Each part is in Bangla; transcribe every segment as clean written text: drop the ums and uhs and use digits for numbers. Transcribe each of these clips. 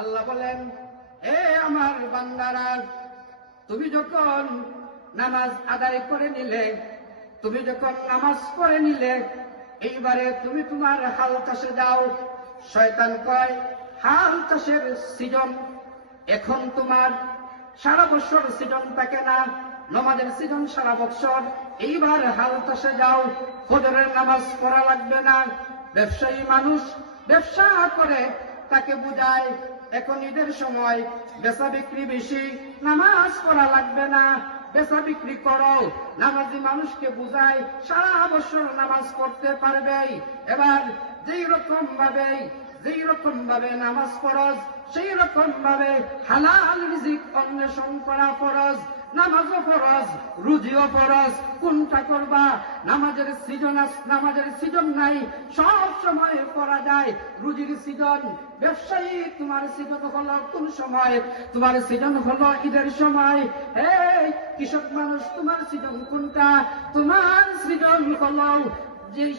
আল্লাহ বলেন, এ আমার বান্দারা, তুমি যখন নামাজ আদায় করে নিলে, তুমি যখন নামাজ পড়ে নিলে, এইবারে তুমি তোমার হাল চাষে যাও। শয়তান কয়, হাল চাষের সিজন এখন তোমার, সারা বছর সিজন থাকে না, নামাজের সিজন সারা বছর, এইবার হাল চাষে যাও, ফজরের নামাজ পড়া লাগবে না। ব্যবসায়ী মানুষ ব্যবসা করে, তাকে বুঝায় এখন ঈদের সময় বেচা বিক্রি বেশি, নামাজ পড়া লাগবে না, বেচা বিক্রি করো। নামাজি মানুষকে বুঝায় সারা বছর নামাজ পড়তে পারবে। এবার যেই রকম ভাবে নামাজ ফরজ, সেই রকম ভাবে হালাল রিজিক অন্বেষণ করা ফরজ। নামাজও ফরজ, রুজিও ফরজ। কোনটা করবা? নামাজের সিজন নাই, সব সময় পড়া যায়। রুজির সিজন, ব্যবসায়ী তোমার সিজন হলো কোন সময়? তোমার সিজন হলো ঈদের সময়। এই কৃষক মানুষ, তোমার সিজন কোনটা? তোমার সিজন হলো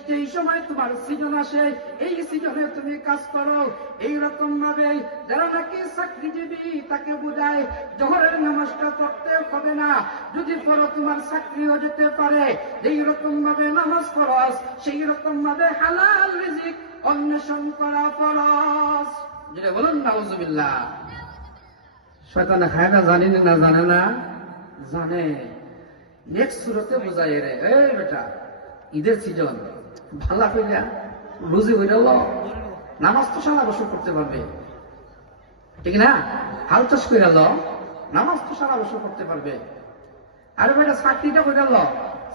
যেই সময় তোমার সিজন আসে, এই সিজনে তুমি কাজ করো। এইরকম ভাবে যারা নাকি চাকরিজীবী, তাকে বোঝায় জোহরের নামাজটা পড়তে হবে না, যদি পড়ো তোমার চাকরিও যেতে পারে। এইরকম ভাবে নামাজ ফরজ, সেই রকম ভাবে হালাল রিজিক অন্বেষণ করা ফরজ। যেটা বলুন নাউজুবিল্লাহ। শয়তানে খায় না, জানি না, জানে না, জানে। নেক্সট সূরাতে বোঝায় রে, এই বেটা ঈদের সিজন ভালা কইরা রুজি হইল, নামাজ তো সারা বছর করতে পারবে, ঠিক না? হাল চাষ করে নামাজ তো সারা বছর করতে পারবে। আরে বেটা চাকরিটা করে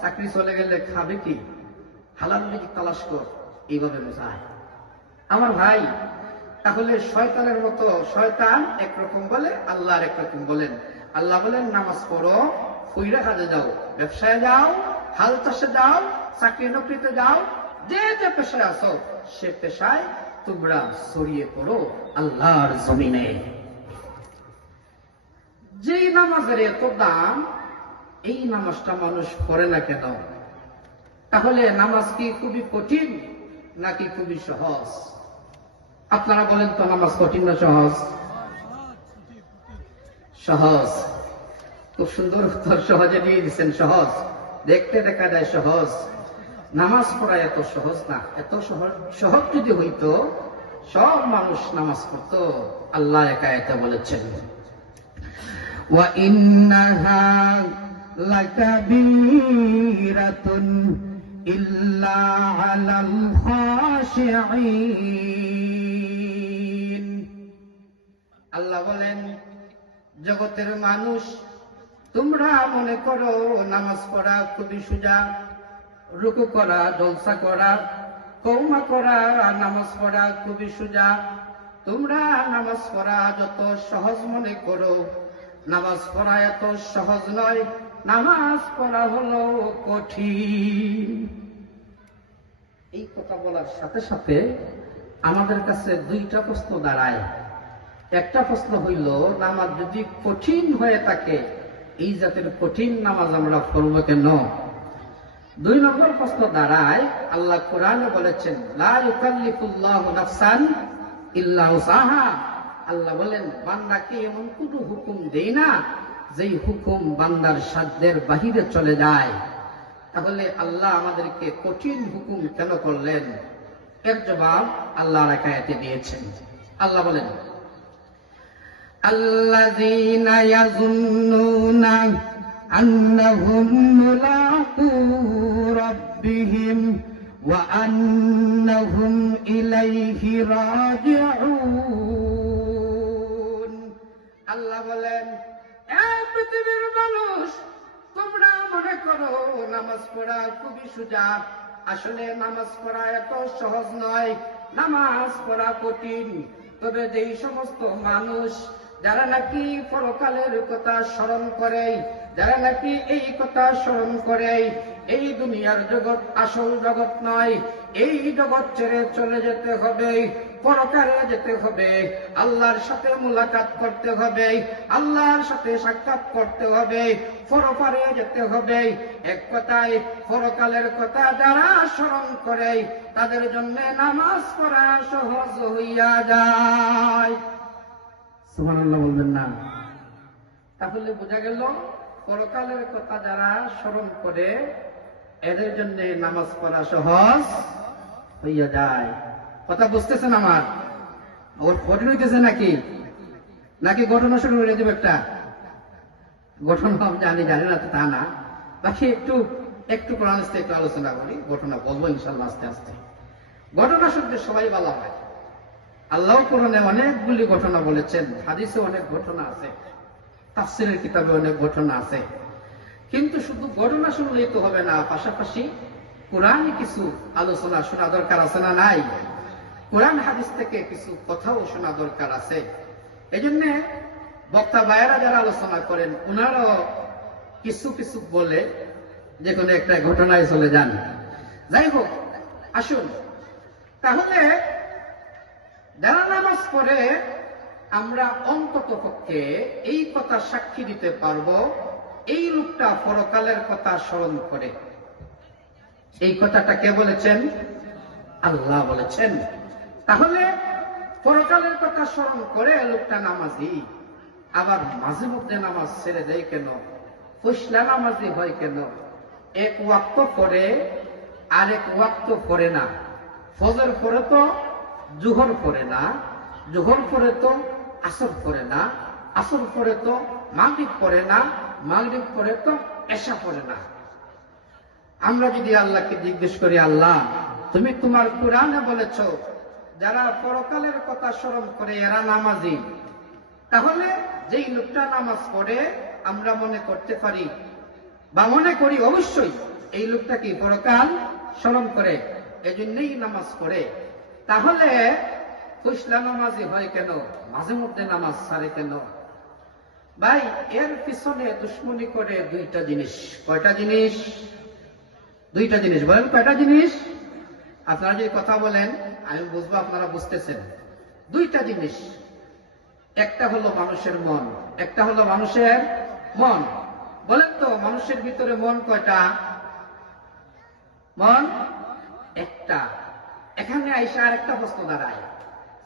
চাকরি চলে গেলে খাবে কি? হালাল নাকি তালাশ কর, এইভাবে বোঝায়। আমার ভাই, তাহলে শয়তানের মতো, শয়তান একরকম বলে, আল্লাহ আর একরকম বলেন। আল্লাহ বলেন নামাজ পড়ো, ফইরা কাজে যাও, ব্যবসায় যাও, হাল চাষে যাও, চাকরি নকরিতে যাও, যে যে পেশায় আছো সে পেশায় তোমরা ছড়িয়ে পড়ো আল্লাহর জমিনে। যেই নামাজের এত দাম, এই নামাজটা মানুষ পড়ে না কেন? তাহলে নামাজ কি খুবই কঠিন নাকি খুবই সহজ? আপনারা বলেন তো, নামাজ কঠিন না সহজ? সহজ। খুব সুন্দর উত্তর, সহজে দিয়ে দিচ্ছেন। সহজ দেখতে দেখা যায় সহজ, নামাজ পড়া এত সহজ না। এত সহজ যদি হইতো সব মানুষ নামাজ পড়তো। আল্লাহ একা এটা বলেছেন, ওয়া ইন্নাহা লাকাবীরাতুন ইল্লা আলাল খাশিঈন। আল্লাহ বলেন, জগতের মানুষ, তোমরা মনে করো নামাজ পড়া খুবই সোজা, রুকু করা, জলসা করা, কওমা করা, নামাজ পড়া খুবই সোজা। তোমরা নামাজ পড়া যত সহজ মনে করো, নামাজ পড়া এত সহজ নয়, নামাজ পড়া হলো কঠিন। এই কথা বলার সাথে সাথে আমাদের কাছে দুইটা প্রশ্ন দাঁড়ায়। একটা প্রশ্ন হইল, নামাজ যদি কঠিন হয়ে থাকে, এই জাতের কঠিন নামাজ আমরা পড়ব কেন? দুই নম্বর প্রশ্ন দাঁড়ায়, আল্লাহ কোরআনে বলেছেন, লা ইউকাল্লিফুল্লাহু নাফসান ইল্লা উসাহা। আল্লাহ বলেন, বান্দাকে এমন কোন হুকুম দেই না যেই হুকুম বান্দার সাধ্যের বাহিরে চলে যায়। তাহলে আল্লাহ আমাদেরকে কঠিন হুকুম কেন করলেন? এর জবাব আল্লাহ আয়াতে দিয়েছেন। আল্লাহ বলেন, আল্লাযীনা ইয়াযুন্নুনা আন্নাহুম মুলাকু রাব্বিহিম ওয়া আন্নাহুম ইলাইহি রাজিউন। আল্লাহ বলেন, এই পৃথিবীর মানুষ, তোমরা মনে করো নামাজ পড়া খুবই সোজা। আসলে নামাজ পড়া এত সহজ নয়, নামাজ পড়া কঠিন। তবে যেই সমস্ত মানুষ যারা নাকি পরকালের কথা স্মরণ করে, যারা নাকি এই কথা স্মরণ করে, এই দুনিয়ার জগৎ আসল জগৎ নয়, এই জগৎ ছেড়ে চলে যেতে হবে, পরকালে যেতে হবে, আল্লাহর সাথে মুলাকাত করতে হবে, আল্লাহর সাথে সাক্ষাৎ করতে হবে, পরপারে যেতে হবে। এক কথায় পরকালের কথা যারা স্মরণ করে, তাদের জন্য নামাজ পড়া সহজ হইয়া যায়। সুবহানাল্লাহ বলবেন না? তাহলে বোঝা গেল পরকালের কথা যারা স্মরণ করে এদের জন্য নামাজ পড়া সহজ হইয়া যায়। কথা বুঝতেছেন আমার? ওর ফটো হইতেছে নাকি নাকি ঘটনা শুরু হয়ে যাবে? একটা ঘটনা জানি না তো তা না, বাকি একটু একটু কোরআন একটু আলোচনা করি। ঘটনা বলবো ইনশাল্লাহ আস্তে আস্তে। ঘটনা শুনতে সবাই বলা হয়। আল্লাহ কোরআনে অনেকগুলি ঘটনা বলেছেন, হাদিসে অনেক ঘটনা আছে, তাফসীরের কিতাবে অনেক ঘটনা আছে। কিন্তু শুধু ঘটনা শুনলেই তো হবে না, পাশাপাশি কোরআনে কিছু আলোচনা শোনা দরকার আছে না নাই? কোরআন হাদিস থেকে কিছু কথাও শোনা দরকার আছে। এই জন্য বক্তা ভাইয়েরা যারা আলোচনা করেন ওনারাও কিছু কিছু বলে যে কোনো একটা ঘটনায় চলে যান। যাই হোক, আসুন তাহলে যারা নামাজ পড়ে আমরা অন্তত পক্ষে এই কথা সাক্ষী দিতে পারবো এই লোকটা পরকালের কথা স্মরণ করে। এই কথাটা কে বলেছেন? আল্লাহ বলেছেন। তাহলে পরকালের কথা স্মরণ করে লোকটা নামাজি, আবার মাঝে মধ্যে নামাজ ছেড়ে দেয় কেন? ফসলা নামাজি হয় কেন? এক ওয়াক্ত পড়ে আরেক ওয়াক্ত পড়ে না। ফজর পড়ে তো জোহর পড়ে না, জোহর পড়ে তো আসর পড়ে না, আসর পড়ে তো মাগরিব পড়ে না, মাগরিব পড়ে তো এশা পড়ে না। আমরা যদি আল্লাহকে জিজ্ঞেস করি, আল্লাহ তুমি তোমার কোরআনে বলেছ যারা পরকালের কথা স্মরণ করে এরা নামাজি, তাহলে যেই লোকটা নামাজ পড়ে আমরা মনে করতে পারি বা মনে করি অবশ্যই এই লোকটা কি পরকাল স্মরণ করে, এজন্যই নামাজ পড়ে। তাহলে ফসলা নামাজি হয় কেন? মাঝে মধ্যে নামাজ ছাড়ে কেন? ভাই এর পিছনে দুশ্মনী করে দুইটা জিনিস। কয়টা জিনিস? দুইটা জিনিস। বলেন কয়টা জিনিস? আপনারা যদি কথা বলেন আমি বুঝবো আপনারা বুঝতেছেন। দুইটা জিনিস, একটা হলো মানুষের মন, একটা হলো মানুষের মন। বলেন তো মানুষের ভিতরে মন কয়টা? মন একটা। এখানে আইসা আর একটা প্রশ্ন দাঁড়ায়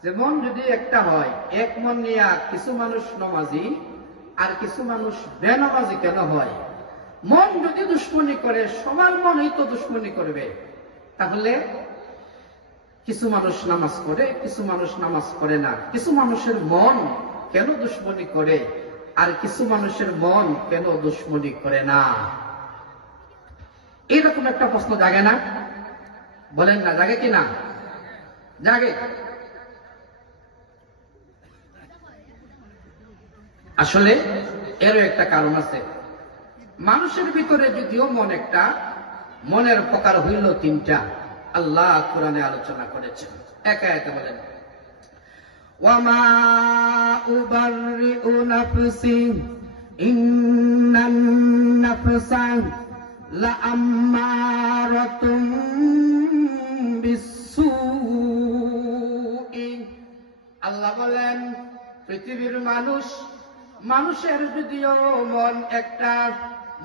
যে মন যদি একটা হয়, এক মন নিয়ে কিছু মানুষ নামাজি আর কিছু মানুষ বেনামাজি কেন হয়? মন যদি দুশ্মনী করে সবার মনই তো দুশ্মনী করবে। তাহলে কিছু মানুষ নামাজ পড়ে, কিছু মানুষ নামাজ পড়ে না। কিছু মানুষের মন কেন দুশ্মনী করে আর কিছু মানুষের মন কেন দুশ্মনী করে না? এরকম একটা প্রশ্ন জাগে না? বলেন না, জাগে কি না? জাগে। আসলে এরও একটা কারণ আছে। মানুষের ভিতরে যদিও মন একটা, মনের প্রকার হইল তিনটা। আল্লাহ কোরআনে আলোচনা করেছেন। এক আয়াতে বলেন, ওয়ামা উবাররিউ নাফসি ইন্নান নাফসা লাআম্মারাতুম বিসসুই। আল্লাহ বলেন পৃথিবীর মানুষের যদিও মন একটা,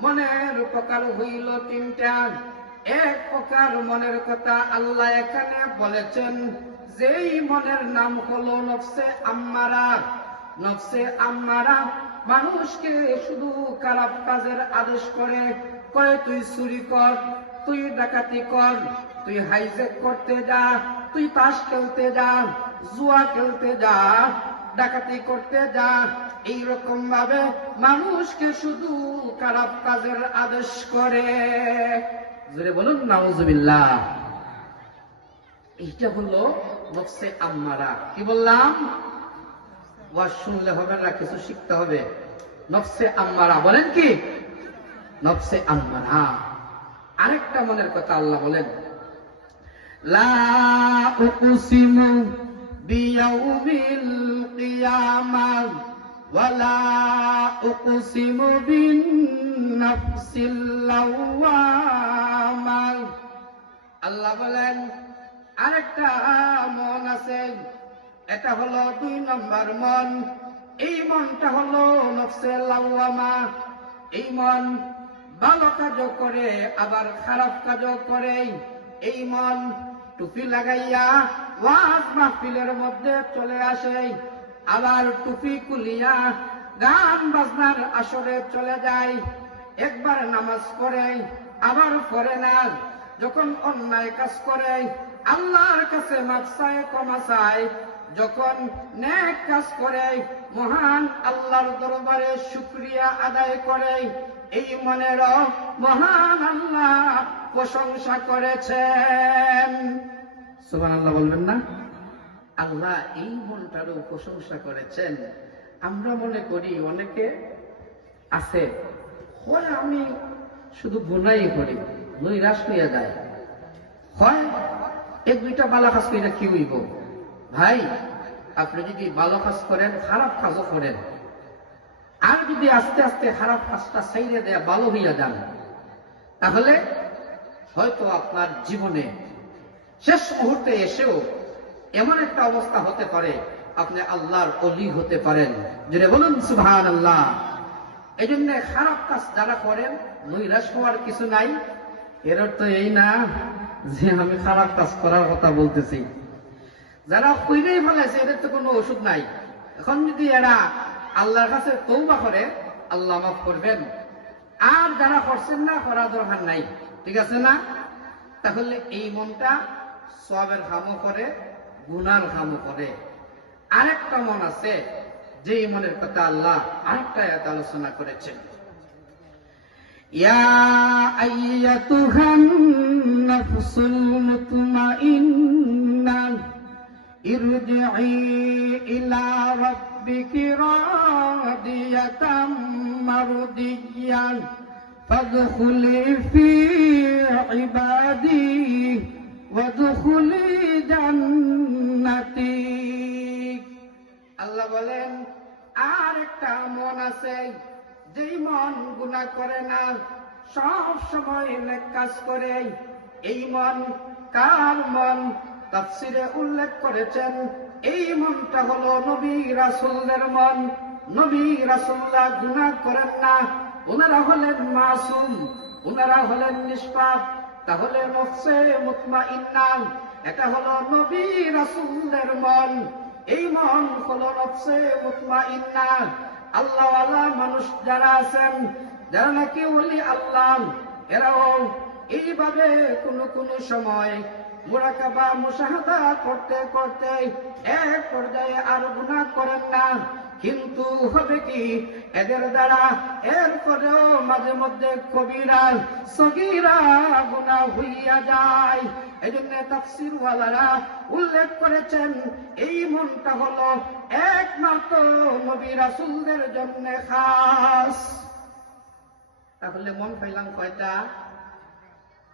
মনের প্রকার হইল তিনটা। এক প্রকার মনের কথা আল্লাহ এখানে বলেছেন, যেই মনের নাম হলো নফসে আম্মারা। নফসে আম্মারা মানুষকে শুধু খারাপ কাজের আদেশ করে, কয় তুই চুরি কর, তুই ডাকাতি কর, তুই হাইজ্যাক করতে যা, তুই তাস খেলতে যা, জুয়া খেলতে যা, ডাকাতি করতে যা। এইরকম ভাবে মানুষকে শুধু খারাপ কাজের আদেশ করে। জোরে বলুন নাউজুবিল্লাহ। এইটা হলো নফসে আম্মারা। কি বললাম? ওয়াজ শুনলে হবে না, কিছু শিখতে হবে। নফসে আম্মারা বলেন কি? নফসে আম্মারা। আরেকটা মনের কথা আল্লাহ বলেন, লা উকসিমু বিয়াউমিল কিয়ামাহ ওয়ালা উকসিমু বিন নাফসিল লাওয়ামাহ। আল্লাহ বলেন আরেকটা মন আছে, এটা হলো 2 নম্বর মন। এই মনটা হলো নফসে লাওয়ামা। এই মন ভালো কাজও করে আবার খারাপ কাজও করে। এই মন টুপি লাগাইয়া ওয়াজ মাহফিলের মধ্যে চলে আসে, আবার টুপি কুলিয়া গান বাজনার আসরে চলে যায়, একবার নামাজ পড়ে আবার পড়ে না, যখন অন্যায় কাজ করে আল্লাহর কাছে মাফ চায়, ক্ষমা চায়, যখন নেক কাজ করে মহান আল্লাহর দরবারে শুকরিয়া আদায় করে, এই মনের মহান আল্লাহ প্রশংসা করেছেন। সুবহানাল্লাহ বলবেন না? আল্লাহ এই মনটারও প্রশংসা করেছেন। আমরা মনে করি অনেকে আছে, হয় আমি শুধু গুনাই করি, নৈরাশ হইয়া যায়, হয় এক দুইটা ভালো কাজ করি কি হইব। ভাই, আপনি যদি ভালো কাজ করেন, খারাপ কাজও করেন, আর যদি আস্তে আস্তে খারাপ কাজটা ছাইড়ে দেয়া ভালো হইয়া যান, তাহলে হয়তো আপনার জীবনে শেষ মুহূর্তে এসেও এমন একটা অবস্থা হতে পারে আপনি আল্লাহর ওলি হতে পারেন। যেটা বলুন সুবহানাল্লাহ। এই জন্য খারাপ কাজ যারা করেন নৈরাশ হওয়ার কিছু নাই। এর অর্থ এই না যে আমি খারাপ কাজ করার কথা বলতেছি। যারা কইরেই ফেলেছে এদের তো কোনো ওষুধ নাই। এখন যদি এরা আল্লাহর কাছে তওবা করে, আল্লাহ মাফ করবেন। আর যারা করছেন না, করার দরকার নাই, ঠিক আছে না? তাহলে এই মনটা সওয়াবের কামও করে, গুনার কামও করে। আরেকটা মন আছে, যে মনের কথা আল্লাহ আরেকটা আয়াতে আলোচনা করেছেন, ইয়া আইয়াতুহান নাফসুল মুতমাইন্না ইরজিই ইলা রাব্বিকি রাদিয়াতাম মারদিয়ান ফাদখুলি ফি ইবাদি ওয়াদখুলি জান্নাতি। আল্লাহ বলেন আর একটা মন আছে, যেই মন গুনাহ করে না, সব সময় নেক কাজ করে। এই মন কার মন? তাফসিরে উল্লেখ করেছেন এই মনটা হলো নবী রাসূলদের মন। নবী রাসূলরা গুনাহ করেন না, ওনারা হলেন মাসুম, ওনারা হলেন নিষ্পাপ। তাহলে নফসে মুতমাইন্না, এটা হলো নবী রাসূলদের মন। এই মন হলো নফসে মুতমাইন্না। আল্লাহওয়ালা মানুষ যারা আছেন, যারা নাকি ওলি আল্লাহ, এরাও এইভাবে কোন সময় মুরাকাবা মুশাহাদা করতে করতে এক পর্যায়ে আর গুনাহ করেন না। কিন্তু হবে কি, এদের দ্বারা এরপরেও মাঝে মধ্যে কবিরা সগীরা গুনাহ হইয়া যায়। এই জন্য তাফসীর ওয়ালারা উল্লেখ করেছেন এই মনটা হলো একমাত্র নবী রাসূলদের জন্য খাস। তাহলে মন পাইলাম কয়টা?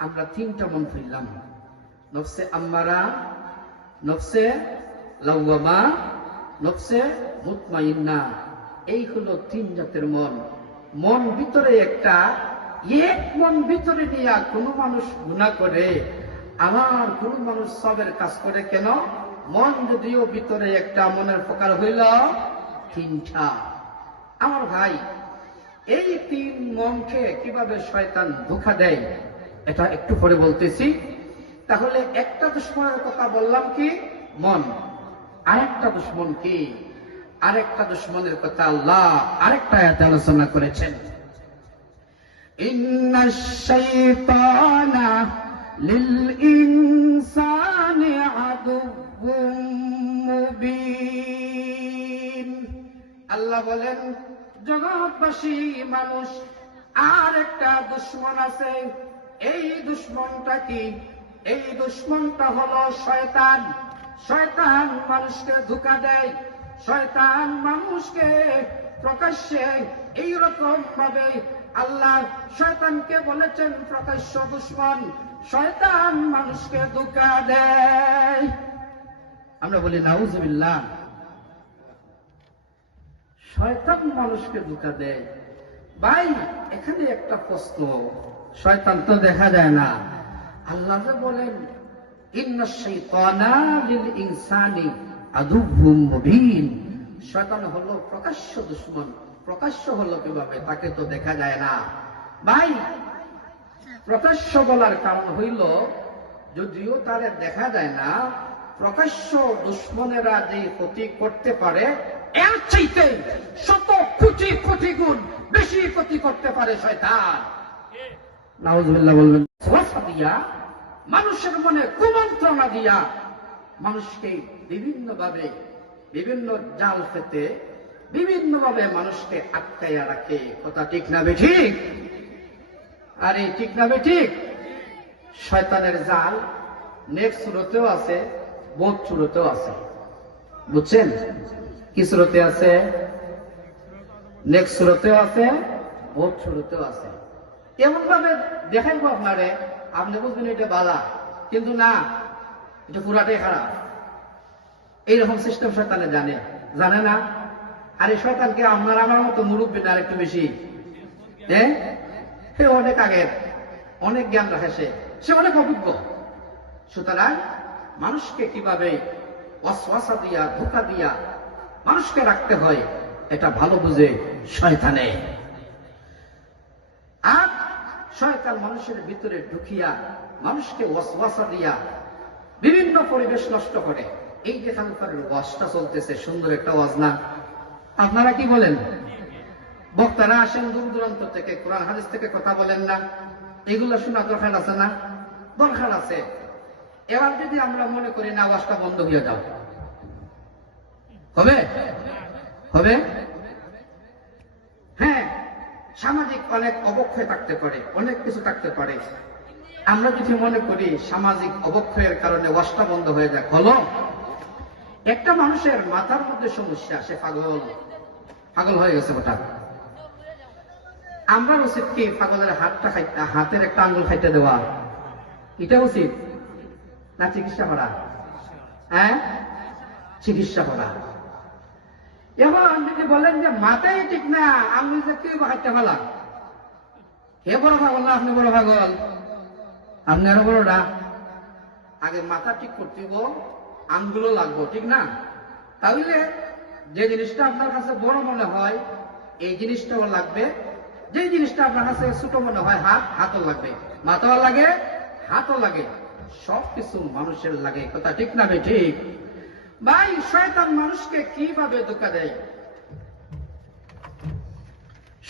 আমরা তিনটা মন পাইলাম, নফসে আম্মারা, নফসে লাওয়ামা, নফসে মুতমাইন্না। এই হলো তিন জাতের মন। মন ভিতরে একটা, এক মন ভিতরে নিয়ে কোনো মানুষ গুনাহ করে, আবার কোন মানুষ সবের কাজ করে। কেন? মন যদিও ভিতরে একটা, মনের প্রকার হইল তিনটা। আমার ভাই, এই তিন মনকে কিভাবে শয়তান ধোঁকা দেয় এটা একটু পরে বলতেছি। তাহলে একটা দুশ্মনের কথা বললাম কি? মন। আরেকটা দুশ্মন কি? আরেকটা দুশ্মনের কথা আল্লাহ আরেকটা আয়াতে আলোচনা করেছেন, ইন্নাশ শাইতানা লিল ইনসানি আদুউম মুবিন। আল্লাহ বলেন জগৎবাসী মানুষ আর একটা দুশ্মন আছে। এই দুশ্মনটা কি? এই দুশ্মনটা হলো শয়তান। শয়তান মানুষকে ধোঁকা দেয়, শয়তান মানুষকে প্রকাশ্যে এইরকম ভাবে আল্লাহ শয়তানকে বলেছেন প্রকাশ্য দুশ্মন। শয়তান মানুষকে ধোঁকা দেয়। আমরা বলি নাউজুবিল্লাহ। শয়তান মানুষকে ধোঁকা দেয়। ভাই, এখানে একটা প্রশ্ন, শয়তান তো দেখা যায় না, আল্লাহ বলেন ইন্নাশ শাইতানা লিল ইনসানি আদুউম মুবিন। শয়তান হলো প্রকাশ্য দুশমন। প্রকাশ্য হলো কিভাবে? তাকে তো দেখা যায় না। ভাই, প্রকাশ্য বলার কারণ হইল, যদিও তারে দেখা যায় না, প্রকাশ্য দুশ্মনেরা যে ক্ষতি করতে পারে এর চাইতে শত কোটি কোটি গুণ বেশি ক্ষতি করতে পারে শয়তান। নাউজুবিল্লাহ বলবেন। ওয়াসওয়াসা দিয়া, মানুষের মনে কুমন্ত্রণা দিয়া মানুষকে বিভিন্নভাবে বিভিন্ন জাল পেতে বিভিন্নভাবে মানুষকে আটকাইয়া রাখে। কথা ঠিক না বেঠিক? আরে ঠিক না বেঠিক? শয়তানের জাল নেক্সট সুরতেও আছে, বোধ সুরতেও আছে। বুঝছেন? কি সুরতে আছে? নেক্সট সুরতেও আছে, বোধ সুরতেও আছে। এমন ভাবে দেখাইব আপনারে, আপনি বুঝবেন এটা বালা, কিন্তু না, এটা পুরাটাই খারাপ। এইরকম সিস্টেম শয়তানে জানে না। আর এই শয়তানকে আপনার আমার মতো মুরব্বী না, একটু বেশি, অনেক আগের, অনেক জ্ঞান রাখে, সে অনেক অভিজ্ঞ। সুতরাং মানুষকে কিভাবে ওয়াসওয়াসা দিয়া, ধোঁকা দিয়া মানুষকে রাখতে হয় এটা ভালো বুঝে শয়তানে। আর শয়তান মানুষের ভিতরে ঢুকিয়া মানুষকে ওয়াসওয়াসা দিয়া বিভিন্ন পরিবেশ নষ্ট করে। এই যে খানকারের ওয়াজটা চলতেছে, সুন্দর একটা ওয়াজ না? আপনারা কি বলেন? বক্তারা আসেন দূর দূরান্ত থেকে, কোরআন হাদিস থেকে কথা বলেন না? এগুলো শোনা দরকার আছে না? দরকার আছে। এবার যদি আমরা মনে করি না ওয়াজটা বন্ধ হয়ে যাও, হবে? হবে? হ্যাঁ, সামাজিক অনেক অবক্ষয় থাকতে পারে, অনেক কিছু থাকতে পারে। আমরা যদি মনে করি সামাজিক অবক্ষয়ের কারণে ওয়াজটা বন্ধ হয়ে যায়, হলো একটা মানুষের মাথার মধ্যে সমস্যা, সে পাগল হয়ে গেছে হঠাৎ। আমরা উচিত কি পাগলের হাতটা খাইতে, হাতের একটা আঙ্গুল খাইতে দেওয়া? এটা উচিত না চিকিৎসা করা? হ্যাঁ, চিকিৎসা করা। এখন যদি বলেন যে মাথায় ঠিক না, আঙ্গুল যে কেউ খাইতে পারলাম, হে বড় পাগল না আপনি বড় পাগল? আপনি আরো বড়টা। আগে মাথা ঠিক করতে আঙ্গুলও লাগবো, ঠিক না? তাহলে যে জিনিসটা আপনার কাছে বড় মনে হয় এই জিনিসটাও লাগবে, যে জিনিসটা আপনার কাছে ছোট মনে হয় হাতও লাগবে, মাথাও লাগে, হাতও লাগে, সবকিছু মানুষের লাগে। কথা ঠিক না ভাই? ঠিক ভাই। শয়তান মানুষকে কিভাবে ধোঁকা দেয়?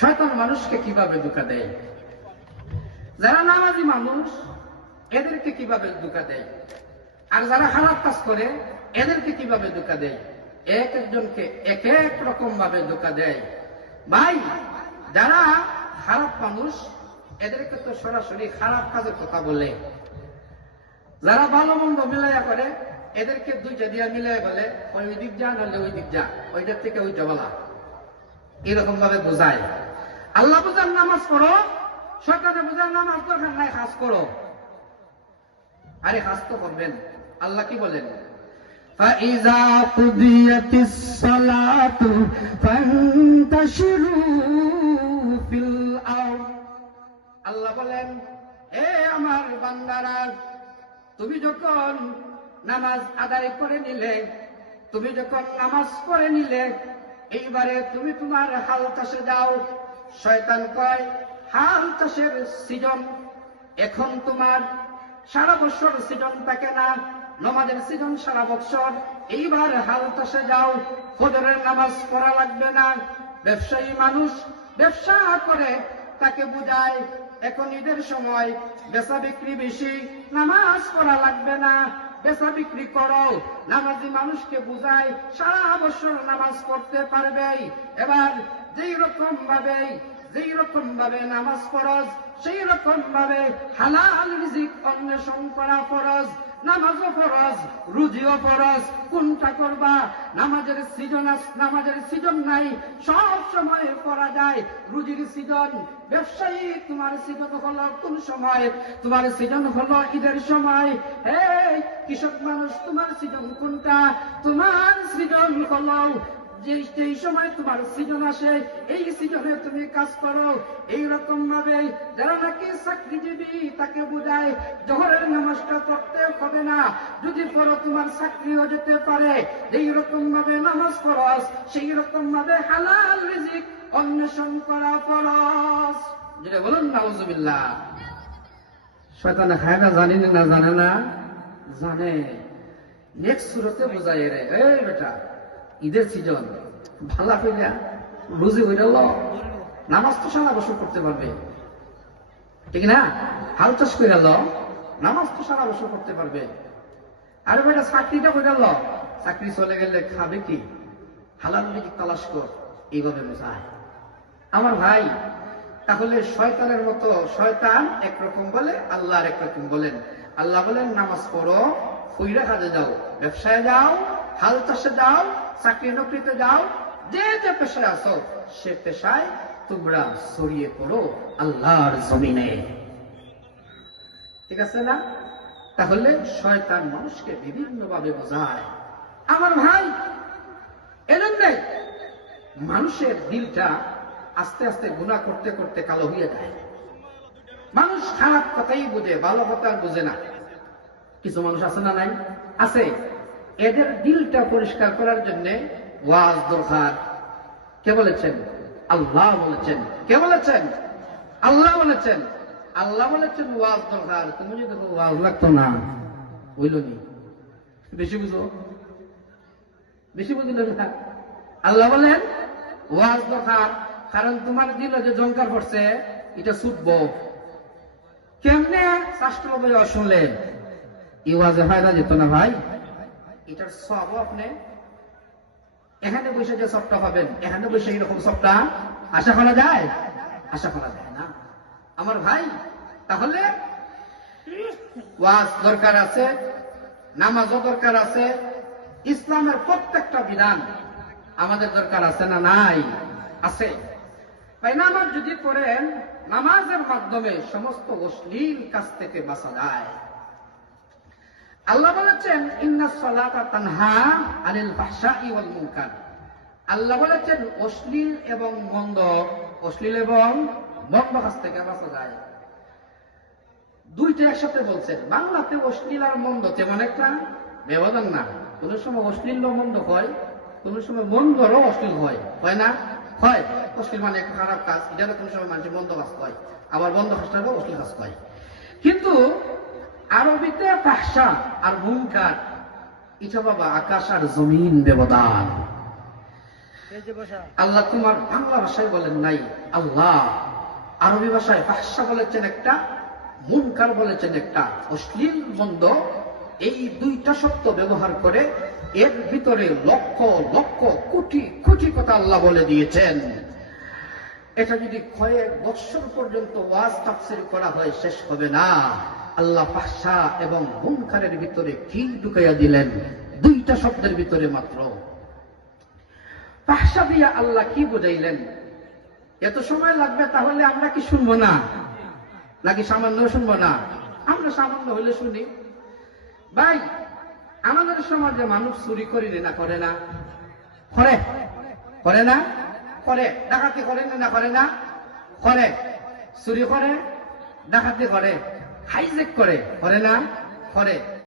শয়তান মানুষকে কিভাবে ধোঁকা দেয়? যারা নামাজি মানুষ এদেরকে কিভাবে ধোঁকা দেয়? আর যারা খারাপ কাজ করে এদেরকে কিভাবে ধোঁকা দেয়? এক একজনকে এক এক রকম ভাবে ধোঁকা দেয়। ভাই, যারা খারাপ মানুষ এদেরকে তো সরাসরি খারাপ কাজের কথা বলে, যারা ভালো মন্দ মিলাইয়া করে এদেরকে দুইটা দিয়া মিলাই বলে, ওই দিক যা, নাহলে ওই দিক যা, ওইটার থেকে ওইটা বলা, এরকম ভাবে বোঝায়। আল্লাহ বুঝার নামাজ পড়ো, সরকারে বুঝার নামাজ দরকার নাই, কাজ করো। আরে কাজ তো করবেন। আল্লাহ কি বলেন? فَإِذَا قُضِيَتِ الصَّلَاةُ فَانْتَشِرُوا فِي الْأَرْضِ। আল্লাহ বলেন, হে আমার বান্দারা, তুমি যখন নামাজ আদায় করে নিলে, তুমি যখন নামাজ পড়ে নিলে, এইবারে তুমি তোমার হাল চাষে যাও। শয়তান কয়, হাল চাষের সিজন এখন, তোমার সারা বছর সিজন থাকে না, নামাজের সিজন সারা বছর, এইবার হাল চাষে যাও, ফজরের নামাজ পড়া লাগবে না। ব্যবসায়ী মানুষ ব্যবসা করে, তাকে বুঝায় এখন ঈদের সময় বেচা বিক্রি বেশি, নামাজ পড়া লাগবে না, বেচা বিক্রি করো। নামাজি মানুষকে বুঝায় সারা বছর নামাজ পড়তে পারবে। এবার যেই রকম ভাবে নামাজ ফরজ, সেই রকম ভাবে হালাল রিজিক অন্বেষণ করা ফরজ। নামাজও ফরজ, রুজিও ফরজ। কোনটা করবা? নামাজের সিজন নাই, সব সময় পড়া যায়। রুজির সিজন, ব্যবসায়ী তোমার সিজন হলো কোন সময়? তোমার সিজন হলো ঈদের সময়। হে কৃষক মানুষ, তোমার সিজন কোনটা? তোমার সিজন হলো যেই সময় তোমার সিজন আসে, এই সিজনে তুমি কাজ করো। এইরকম ভাবে যারা নাকি চাকরিজীবী তাকে বোঝায় জোহরের নামাজটা পড়তে হবে না, যদি পড়ো তোমার চাকরিও যেতে পারে। এইরকম ভাবে নামাজ ফরজ, সেই রকম ভাবে হালাল রিজিক অন্বেষণ করা ফরজ। যেটা বলুন নাউজুবিল্লাহ। শয়তানে খায় না, জানি না, জানে না, জানে। নেক্সট সুরতে বোঝায় রে, এই বেটা ঈদের সিজন, ভালা কইরা রুজি হইল নামাজ তো সারা বছর করতে পারবে, ঠিক না? হাল চাষ করে নামাজ তো সারা বছর করতে পারবে। আরে বেটা চাকরিটা করে চাকরি চলে গেলে খাবে কি, হালাল রুজি তালাশ কর, এইভাবে বোঝায়। আমার ভাই, তাহলে শয়তানের মতো শয়তান একরকম বলে, আল্লাহ একরকম বলেন। আল্লাহ বলেন নামাজ পড়ো, ফুইরা কাজে যাও, ব্যবসায় যাও, হাল চাষে যাও, চাকরি নকরিতে যাও, যে যে পেশায় আসো সে পেশায় তোমরা ছড়িয়ে পড়ো আল্লাহর জমিনে, ঠিক আছে না? তাহলে শয়তান মানুষকে বিভিন্ন ভাবে বোঝায়। আমার ভাই, এজন্য মানুষের দিলটা আস্তে আস্তে গুনাহ করতে করতে কালো হয়ে যায়। মানুষ খারাপ কথাই বুঝে, ভালো কথা বুঝে না। কিছু মানুষ আছে না? নাই, আছে। এদের দিলটা পরিষ্কার করার জন্য ওয়াজ দরকার। কে বলেছেন? আল্লাহ বলেছেন। কে বলেছেন? আল্লাহ বলেছেন। আল্লাহ বলেছেন ওয়াজ দরকার। তুমি যদি ওয়াজ লাগতো না, বুঝল নি? বেশি বুঝো, বেশি বুঝল না। আল্লাহ বলেন ওয়াজ দরকার, কারণ তোমার দিল যে জঙ্কার পড়ছে এটা ছুটবো কেমনে? শাস্ত্র শুনলে এই ওয়াজে ফায়দা যেত না ভাই। এটার সব আপনি এখানে বসে যে সবটা পাবেন, এখানে বসে এইরকম সবটা আশা করা যায়? আশা করা যায় না আমার ভাই। তাহলে ওয়াজ দরকার আছে, নামাজও দরকার আছে, ইসলামের প্রত্যেকটা বিধান আমাদের দরকার আছে না? নাই, আছে। ভাই নামাজ যদি পড়েন, নামাজের মাধ্যমে সমস্ত অশ্লীল কাজ থেকে বাঁচা যায়। আল্লাহ বলেছেন ইন্নাস সালাতা তানহা আনিল ফাহশাই ওয়াল মুনকার। আল্লাহ বলেছেন অশ্লীল এবং মন্দ, অশ্লীল এবং মন্দ কাজ থেকে বাঁচা যায়। দুইটা একসাথে বলছেন। বাংলাতে অশ্লীল আর মন্দ তেমন একটা ব্যবধান না। কোন সময় অশ্লীল মন্দ হয়, কোন সময় মন্দরও অশ্লীল হয়, হয় না? হয়। অশ্লীল মানে একটা খারাপ কাজ, এটা কোন সময় মানুষের মন্দ কাজ হয়, আবার মন্দ কাজটাও অশ্লীল কাজ হয়। কিন্তু আরবিতে ফাহশা আর মুনকার এটা বাবা আকাশ আর জমিন ব্যবধান। আল্লাহ তোমার বাংলা ভাষায় বলেন নাই, আল্লাহ আরবি ভাষায় ফাহশা বলেছেন একটা, মুনকার বলেছেন একটা, অশ্লীল মন্দ, এই দুইটা শব্দ ব্যবহার করে এর ভিতরে লক্ষ লক্ষ কোটি কোটি কথা আল্লাহ বলে দিয়েছেন। এটা যদি কয়েক বছর পর্যন্ত ওয়াজ তাফসীর করা হয় শেষ হবে না। আল্লাহ ফাহশা এবং মুনকারের ভিতরে কি ঢুকাইয়া দিলেন? দুইটা শব্দের ভিতরে মাত্র। ফাহশা দিয়া আল্লাহ কি বুঝাইলেন? এত সময় লাগবে, তাহলে আমরা কি শুনবো না? নাকি সামান্য শুনবো না? আমরা সামান্য হলে শুনি। ভাই, আমাদের সমাজে মানুষ চুরি করি না করে না? করে, করে না? করে। ডাকাতি করে না করে না? করে। চুরি করে, ডাকাতি করে, হাইজেক করে, করে না? করে।